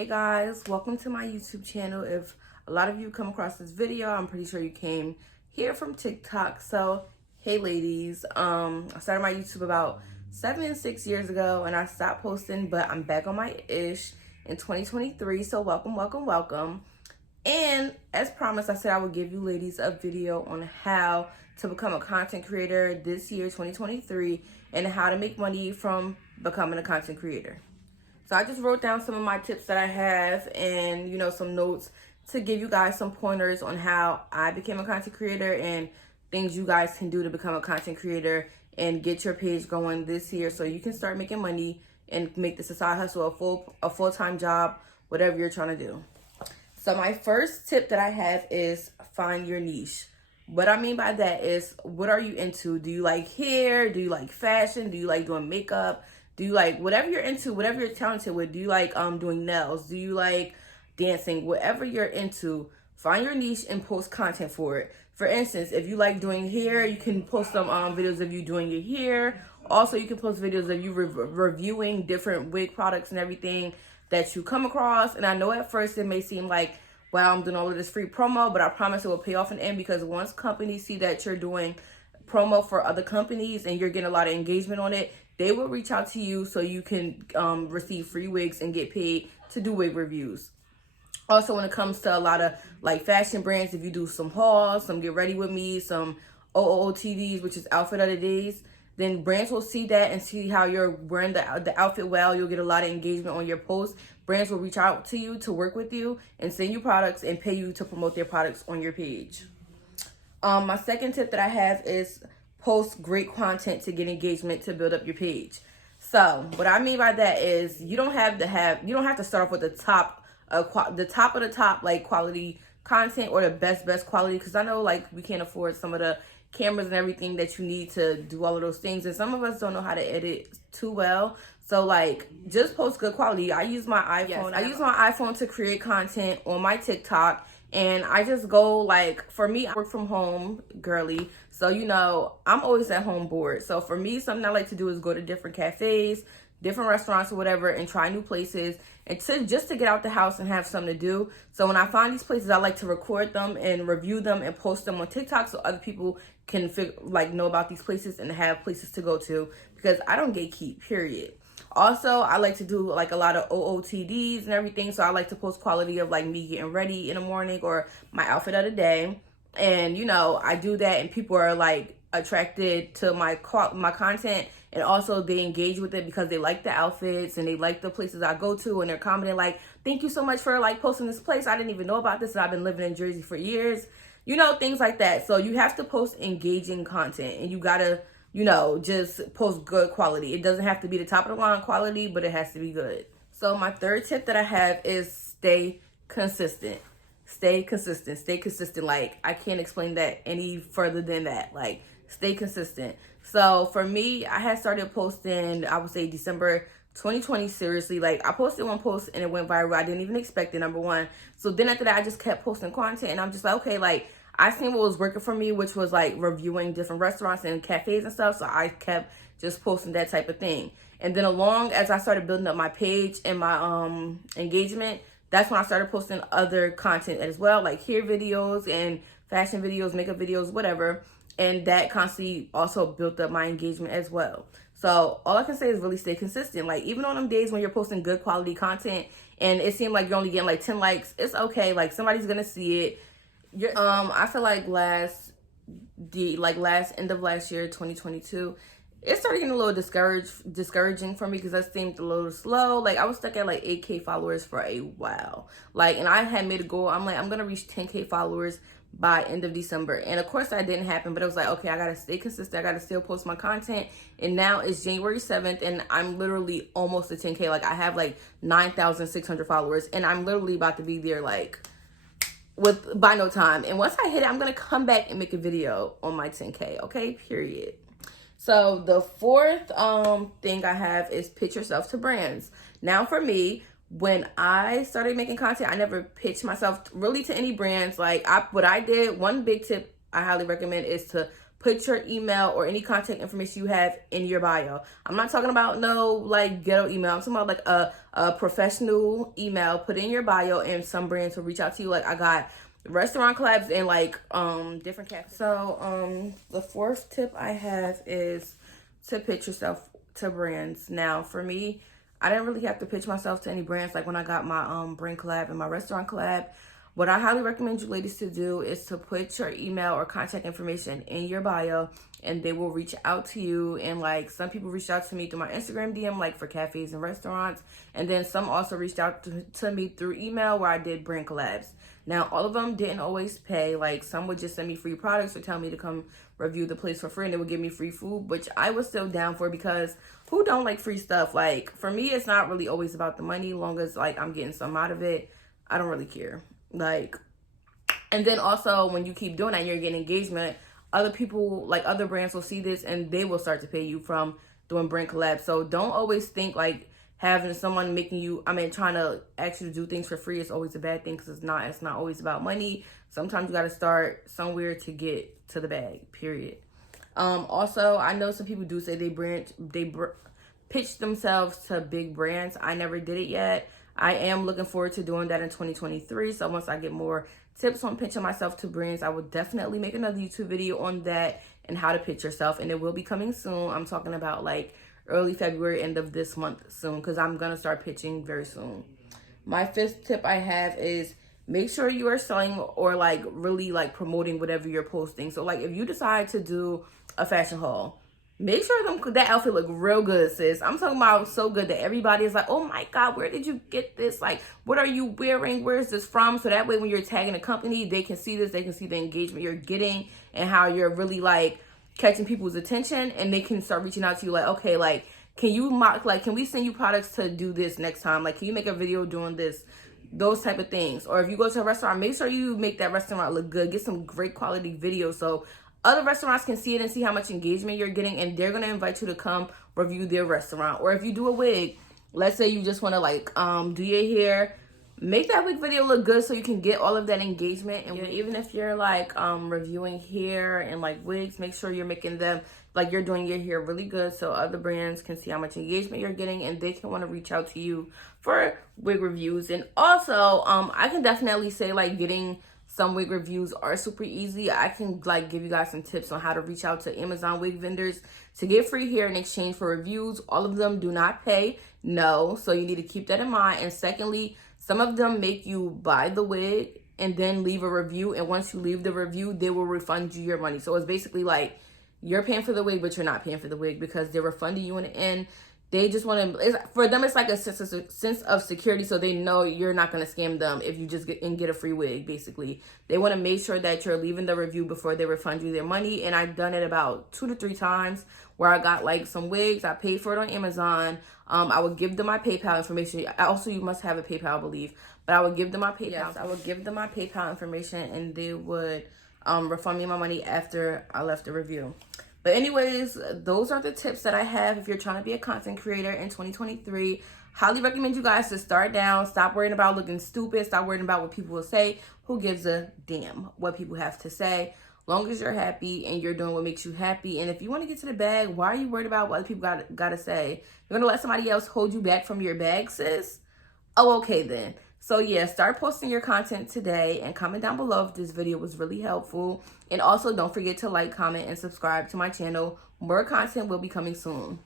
Hey guys, welcome to my YouTube channel. If a lot of you come across this video, I'm pretty sure you came here from TikTok. So hey ladies, I started my YouTube about 6 years ago and I stopped posting, but I'm back on my ish in 2023. So welcome. And as promised, I said I would give you ladies a video on how to become a content creator this year, 2023, and how to make money from becoming a content creator. So I just wrote down some of my tips that I have and, some notes to give you guys some pointers on how I became a content creator and things you guys can do to become a content creator and get your page going this year so you can start making money and make this a side hustle, a full-time job, whatever you're trying to do. So my first tip that I have is find your niche. What I mean by that is, what are you into? Do you like hair? Do you like fashion? Do you like doing makeup? Do you like whatever you're into, whatever you're talented with? Do you like doing nails? Do you like dancing? Whatever you're into, find your niche and post content for it. For instance, if you like doing hair, you can post some videos of you doing your hair. Also, you can post videos of you reviewing different wig products and everything that you come across. And I know at first it may seem like, wow, I'm doing all of this free promo, but I promise it will pay off in the end, because once companies see that you're doing promo for other companies and you're getting a lot of engagement on it, they will reach out to you so you can receive free wigs and get paid to do wig reviews. Also, when it comes to a lot of like fashion brands, if you do some hauls, some get ready with me, some OOTDs, which is outfit of the days, then brands will see that and see how you're wearing the outfit well. You'll get a lot of engagement on your posts. Brands will reach out to you to work with you and send you products and pay you to promote their products on your page. My second tip that I have is post great content to get engagement to build up your page. So what I mean by that is you don't have to start off with the top of the top like quality content or the best quality, because I know like we can't afford some of the cameras and everything that you need to do all of those things, and some of us don't know how to edit too well. So like, just post good quality. I use my iPhone. Yes, I use my iPhone to create content on my TikTok, and I just go, like, for me, I work from home, girly. So, I'm always at home bored. So for me, something I like to do is go to different cafes, different restaurants or whatever, and try new places, and just to get out the house and have something to do. So when I find these places, I like to record them and review them and post them on TikTok so other people can know about these places and have places to go to, because I don't gatekeep, period. Also, I like to do like a lot of OOTDs and everything. So I like to post quality of like me getting ready in the morning or my outfit of the day. And, I do that and people are like attracted to my content, and also they engage with it because they like the outfits and they like the places I go to, and they're commenting like, thank you so much for like posting this place. I didn't even know about this, and I've been living in Jersey for years. Things like that. So you have to post engaging content, and you gotta, just post good quality. It doesn't have to be the top of the line quality, but it has to be good. So my third tip that I have is stay consistent. Stay consistent. Like, I can't explain that any further than that. Like, stay consistent. So for me, I had started posting, I would say December 2020, seriously. Like, I posted one post and it went viral. I didn't even expect it, number one. So then after that, I just kept posting content, and I'm just like, okay, like, I seen what was working for me, which was like reviewing different restaurants and cafes and stuff. So I kept just posting that type of thing. And then along as I started building up my page and my engagement, that's when I started posting other content as well, like hair videos and fashion videos, makeup videos, whatever. And that constantly also built up my engagement as well. So all I can say is really stay consistent. Like, even on them days when you're posting good quality content and it seemed like you're only getting like 10 likes, it's okay. Like, somebody's gonna see it. I feel like last end of last year, 2022, it started getting a little discouraging for me, because that seemed a little slow. Like, I was stuck at like 8K followers for a while. Like, and I had made a goal. I'm like, I'm gonna reach 10K followers by end of December. And of course that didn't happen, but it was like, okay, I gotta stay consistent. I gotta still post my content. And now it's January 7th and I'm literally almost at 10K. Like, I have like 9,600 followers, and I'm literally about to be there like by no time. And once I hit it, I'm gonna come back and make a video on my 10K. Okay, period. So the fourth thing I have is pitch yourself to brands. Now for me, when I started making content, I never pitched myself really to any brands. Like, what I did, one big tip I highly recommend is to put your email or any contact information you have in your bio. I'm not talking about no like ghetto email. I'm talking about like a professional email. Put in your bio, and some brands will reach out to you. Like I got restaurant collabs and like different cafes. So the fourth tip I have is to pitch yourself to brands. Now for me, I didn't really have to pitch myself to any brands like when I got my brand collab and my restaurant collab. What I highly recommend you ladies to do is to put your email or contact information in your bio, and they will reach out to you. And like some people reached out to me through my Instagram DM, like for cafes and restaurants. And then some also reached out to me through email where I did brand collabs. Now, all of them didn't always pay. Like some would just send me free products or tell me to come review the place for free, and they would give me free food, which I was still down for because who don't like free stuff? Like for me, it's not really always about the money. Long as like I'm getting some out of it, I don't really care. Like, and then also when you keep doing that, you're getting engagement. Other people, like other brands, will see this and they will start to pay you from doing brand collabs. So don't always think like having someone making you, trying to ask you to do things for free is always a bad thing, because it's not always about money. Sometimes you got to start somewhere to get to the bag, period. Also, I know some people do say they pitch themselves to big brands. I never did it yet. I am looking forward to doing that in 2023. So once I get more tips on pitching myself to brands, I will definitely make another YouTube video on that and how to pitch yourself. And it will be coming soon. I'm talking about like early February, end of this month soon, because I'm going to start pitching very soon. My fifth tip I have is make sure you are selling or like really like promoting whatever you're posting. So like if you decide to do a fashion haul, make sure that outfit look real good, sis. I'm talking about so good that everybody is like, oh my God, where did you get this? Like, what are you wearing? Where's this from? So that way when you're tagging a company, they can see this. They can see the engagement you're getting and how you're really like catching people's attention, and they can start reaching out to you like, okay, like, can we send you products to do this next time? Like, can you make a video doing this? Those type of things. Or if you go to a restaurant, make sure you make that restaurant look good. Get some great quality videos so other restaurants can see it and see how much engagement you're getting, and they're going to invite you to come review their restaurant. Or if you do a wig, let's say you just want to like do your hair, make that wig video look good so you can get all of that engagement. And even if you're like reviewing hair and like wigs, make sure you're making them like you're doing your hair really good so other brands can see how much engagement you're getting, and they can want to reach out to you for wig reviews. And also I can definitely say like getting some wig reviews are super easy. I can like give you guys some tips on how to reach out to Amazon wig vendors to get free hair in exchange for reviews. All of them do not pay, no, so you need to keep that in mind. And secondly, some of them make you buy the wig and then leave a review, and once you leave the review, they will refund you your money. So it's basically like you're paying for the wig, but you're not paying for the wig because they're refunding you in the end. They just want to, for them, it's like a sense of security, so they know you're not going to scam them if you just get a free wig, basically. They want to make sure that you're leaving the review before they refund you their money, and I've done it about 2 to 3 times where I got like some wigs. I paid for it on Amazon. I would give them my PayPal information. Also, you must have a PayPal, I believe, but I would give them my PayPal. Yes, I would give them my PayPal information, and they would refund me my money after I left the review. But anyways, those are the tips that I have if you're trying to be a content creator in 2023. Highly recommend you guys to start down. Stop worrying about looking stupid. Stop worrying about what people will say. Who gives a damn what people have to say? Long as you're happy and you're doing what makes you happy. And if you want to get to the bag, why are you worried about what other people got to say? You're going to let somebody else hold you back from your bag, sis? Oh, okay then. So yeah, start posting your content today and comment down below if this video was really helpful. And also don't forget to like, comment, and subscribe to my channel. More content will be coming soon.